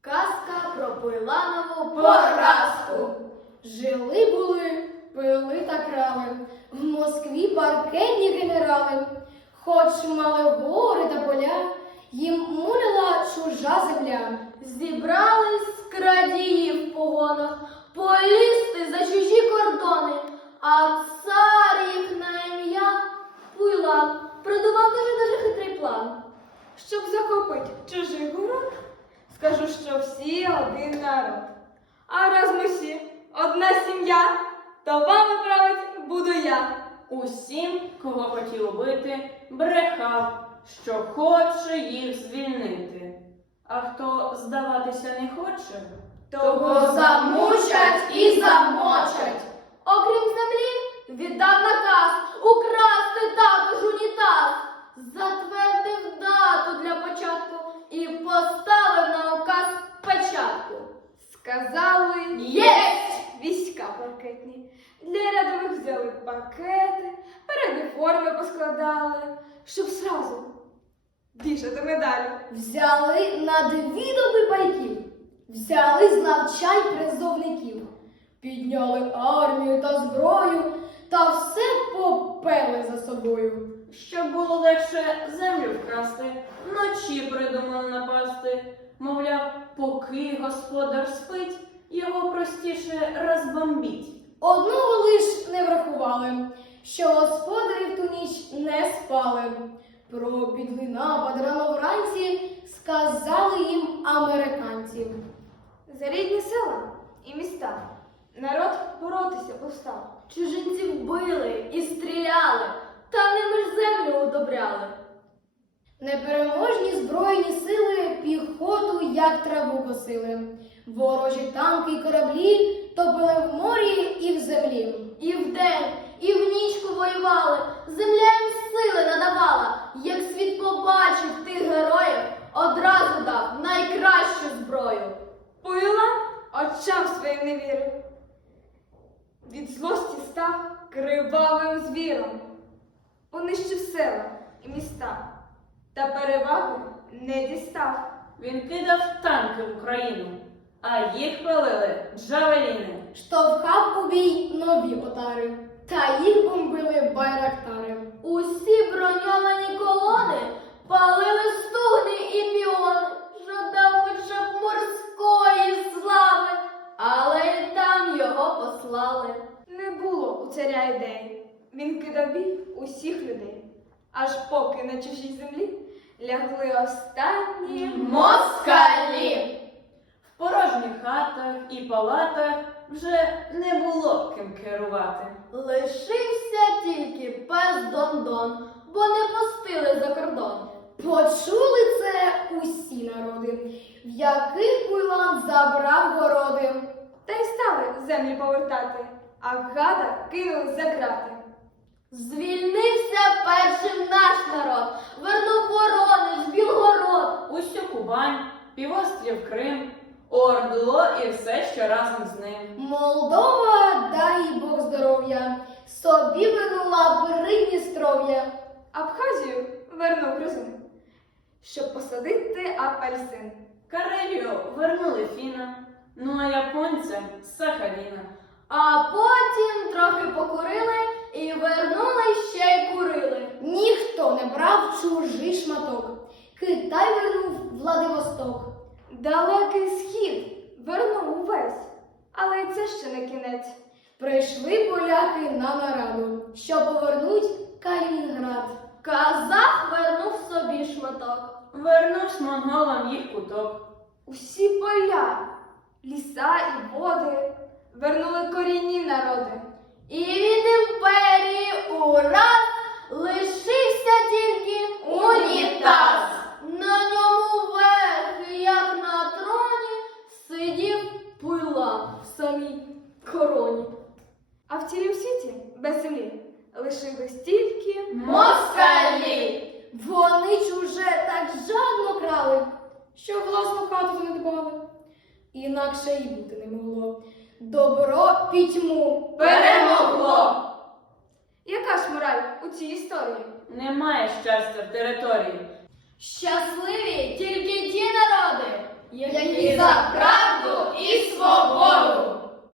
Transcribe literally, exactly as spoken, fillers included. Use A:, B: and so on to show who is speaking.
A: Казка про Пуйланову поразку. Жили були, пили та крали, в Москві паркетні генерали. Хоч мали гори та поля, їм мулила чужа земля. Зібрались крадії в погонах, полізти за чужі кордони, а цар їх на ім'я Пуйлан придумав дуже-дуже хитрий план.
B: Щоб захопити чужий город, скажу, що всі один народ. А раз ми всі одна сім'я, то вами править буду я.
C: Усім, кого хотів убити, брехав, що хоче їх звільнити. А хто здаватися не хоче,
A: Того замучать і замочать. Окрім землі, віддав наказ украсти також унітаз. Затвердив дату для початку і поставив на указ печатку.
B: Сказали
A: Єсть!
B: війська паркетні. Для рядових взяли пакети, передні форми поскладали, щоб сразу вішати медалі.
A: Взяли на дві доби пайків, взяли з навчань призовників, підняли армію та зброю та все попели за собою.
C: щоб було легше землю вкрасти, вночі придумали напасти. Мовляв, поки господар спить, його простіше розбомбіть.
A: Одного лиш не врахували, що господарі в ту ніч не спали. Про підлий напад рано вранці сказали їм американці.
B: За рідні села і міста народ боротися повстав.
A: Чужинців били і стріляли, та ними ж землю удобряли. Непереможні збройні сили піхоту, як траву косили. Ворожі танки й кораблі топили в морі і в землі. І вдень, і в нічку воювали, земля їм сили надавала. Як світ побачив тих героїв, одразу дав найкращу зброю.
B: Пуйлан очам своїм не вірив. Від злості став кривавим звіром. Понищив села і міста, та переваги не дістав.
C: Він кидав танки в Україну, а їх палили джавеліни.
A: Штовхав у бій нові отари, та їх бомбили байрактари. Усі броньовані колони палили стугни і піони. Жадав хоча б морської слави, але й там його послали.
B: Не було у царя ідей. Він кидав бій усіх людей. Аж поки на чужій землі лягли останні
A: Москалі!
C: В порожніх хатах і палатах вже не було ким керувати.
A: Лишився тільки пес Дондон, бо не пустили за кордон. Почули це усі народи, в яких Пуйлан забрав городи.
B: та й стали землі повертати, а гада кинули за грати.
A: Звільнився першим наш народ, вернув Воронеж, Білгород.
C: Усю Кубань, півострів Крим, Ордло і все, що разом з ним.
A: Молдова, дай їй Бог здоров'я, собі вернула Придністров'я.
B: Абхазію вернув грузин, щоб посадити апельсин.
C: Карелію вернули фінам, ну а японцям – Сахаліна.
A: А потім трохи покурили і вернули ще й курили. Ніхто не брав чужий шматок. Китай вернув Владивосток.
B: Далекий схід вернув увесь, але й це ще не кінець.
A: Прийшли поляки на нараду, щоб повернуть Калінінград. Казах вернув собі шматок.
C: Вернув з монголам їх куток.
B: Усі поля, ліса і води вернули корінні народи.
A: І від імперії ураз лишився тільки унітаз. На ньому верх, як на троні, сидів Пуйлан в самій короні.
B: А в цілім світі без землі лишились тільки
A: Москалі! Вони чуже так жадно крали, що власну хату занедбали. Інакше й бути не могло. Добро пітьму перемогло.
B: Яка ж мораль у цій історії?
C: Немає щастя в території.
A: Щасливі тільки ті народи, які за правду і свободу.